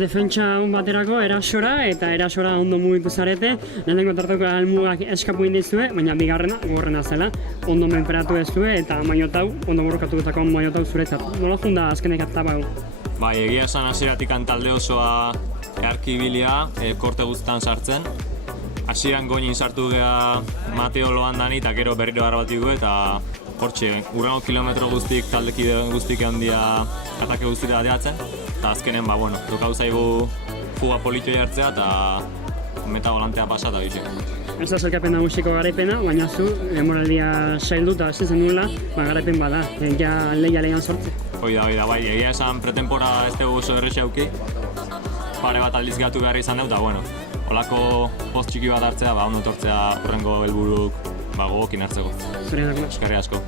defentsa on baterako erasora eta erasora ondo mugitu zarete. Lehenengo tarteko almugak eskapu indizue, baina bigarrena gogorrena zela. Ondo menperatu ez due eta mailotau, ondo borrokatutako mailotau zuretzat. Nola junda azkenek etapa hau? Bai, egia esan hasieratik talde osoa eharki ibilia, korte guztan sartzen. Hasieran goinin sartu gea Mateo Loandani eta gero berriro arabatigu eta hortxe, urrengo kilometro guztik taldekide guztik handia atake guztira ateatzen. Eta azkenen, tokau zaigu fuga politxoi hartzea eta meta volantea pasa eta bizi. Ez da zelkapen nagusiko garaipena, baina zu, demoraldia sailduta ez zen nula, garaipen bada, ja lehian sortze. Hoi da, bai, egia esan pretempora ez dugu oso errexi auki. Pare bat aldiz gatu behar izan dut, eta holako post txiki bat hartzea, ondo tortzea horrengo helburuk gogokin hartzeko. Zure Eskerrik asko.